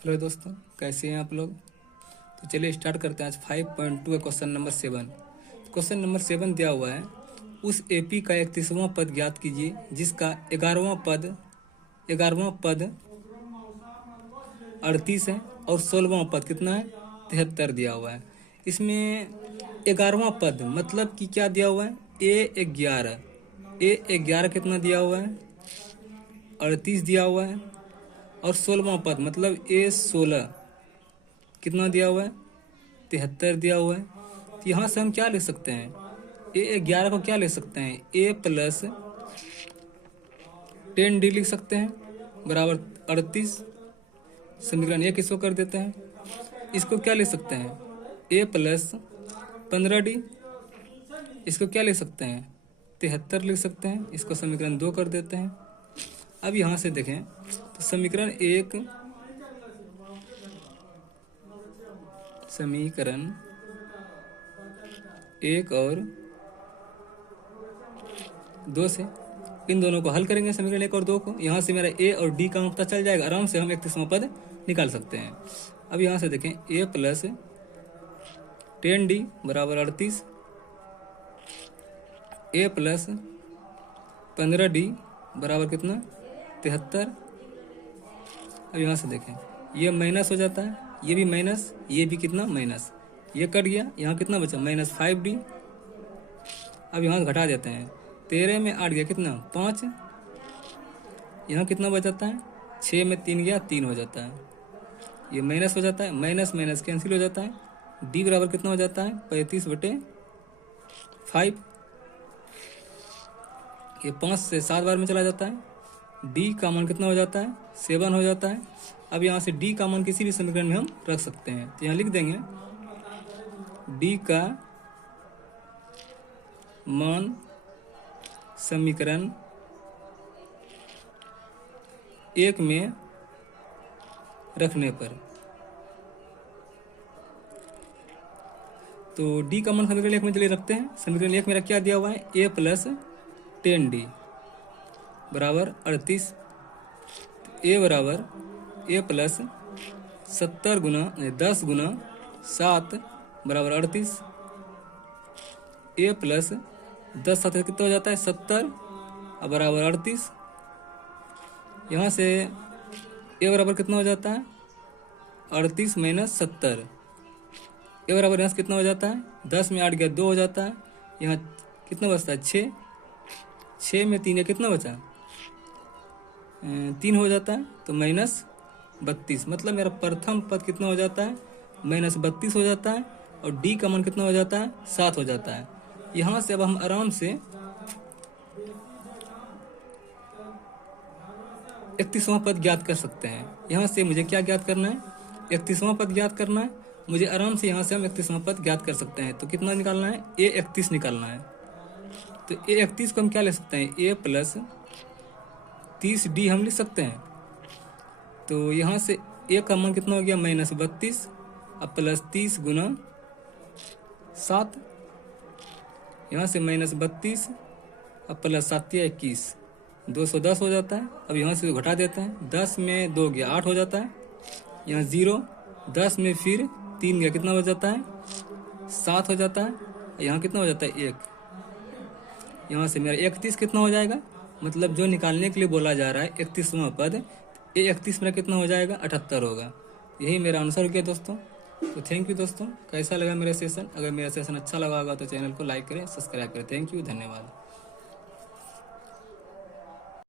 Hello दोस्तों, कैसे हैं आप लोग। तो चलिए स्टार्ट करते हैं आज 5.2 का क्वेश्चन नंबर 7। क्वेश्चन नंबर 7 दिया हुआ है, उस एपी का 31वां पद ज्ञात कीजिए जिसका 11वां पद 38 है और 16वां पद कितना है 73 दिया हुआ है। इसमें 11वां पद मतलब कि क्या दिया हुआ है, ए11 कितना दिया हुआ है 38 दिया हुआ है, और 16वां पद मतलब ए16 कितना दिया हुआ है 73 दिया हुआ है। तो यहाँ से हम क्या लिख सकते हैं, ए11 को क्या लिख सकते हैं, a+10d लिख सकते हैं बराबर 38। समीकरण एक इसको कर देते हैं। इसको क्या लिख सकते हैं, a+15d, इसको क्या लिख सकते हैं 73 लिख सकते हैं। इसको समीकरण 2 कर देते हैं। अब यहाँ से देखें तो समीकरण एक और 2 से इन दोनों को हल करेंगे, समीकरण 1 और 2 को। यहाँ से मेरा ए और डी का पता चल जाएगा, आराम से हम 31वां पद निकाल सकते हैं। अब यहाँ से देखें a+10d बराबर 38, a+15d बराबर कितना 73। अब यहाँ से देखें ये माइनस हो जाता है, ये भी माइनस, ये भी कितना माइनस, ये कट गया, यहाँ कितना बचा -5d। अब यहाँ घटा देते हैं, 13 में 8 गया कितना 5, यहाँ कितना बचाता है 6 में 3 गया 3 हो जाता है, ये माइनस हो जाता है, माइनस माइनस कैंसिल हो जाता है। d बराबर कितना हो जाता है 35/5, ये 5 से 7 बार में चला जाता है। d का मान कितना हो जाता है 7 हो जाता है। अब यहाँ से d का मान किसी भी समीकरण में हम रख सकते हैं, तो यहाँ लिख देंगे d का मान समीकरण 1 में रखने पर, तो d का मान समीकरण 1 में चलिए रखते हैं। समीकरण 1 मेरा क्या दिया हुआ है, a+10d बराबर 38, a बराबर a+10 गुना 7 बराबर 38, a+10 7 कितना हो जाता है 70 बराबर 38। यहाँ से a बराबर कितना हो जाता है 38 - 70, a बराबर यहाँ से कितना हो जाता है 10 में 8 गया 2 हो जाता है। यहाँ कितना बचता है 6, 6 में 3 गया कितना बचा 3 हो जाता है, तो -32, मतलब मेरा प्रथम पद कितना हो जाता है -32 हो जाता है, और d का मान कितना हो जाता है 7 हो जाता है। यहाँ से अब हम आराम से 31वां पद ज्ञात कर सकते हैं। यहाँ से मुझे क्या ज्ञात करना है, 31वां पद ज्ञात करना है मुझे। आराम से यहाँ से हम 31वां पद ज्ञात कर सकते हैं। तो कितना निकालना है, a31 निकालना है। तो a31 को हम क्या ले सकते हैं, a+30d हम लिख सकते हैं। तो यहाँ से a का मान कितना हो गया -32 अब +30 गुना 7, यहाँ से -32 अब +7 या 21, 210 हो जाता है। अब यहाँ से घटा देते हैं, 10 में 2 गया 8 हो जाता है, यहाँ 0, 10 में फिर 3 गया कितना हो जाता है 7 हो जाता है, यहाँ कितना हो जाता है 1। यहाँ से मेरा 31 कितना हो जाएगा, मतलब जो निकालने के लिए बोला जा रहा है 31वां पद, ये 31 मेरा कितना हो जाएगा 78 होगा। यही मेरा आंसर हो गया दोस्तों। तो थैंक यू दोस्तों, कैसा लगा मेरा सेशन। अगर मेरा सेशन अच्छा लगा होगा तो चैनल को लाइक करें, सब्सक्राइब करें। थैंक यू, धन्यवाद।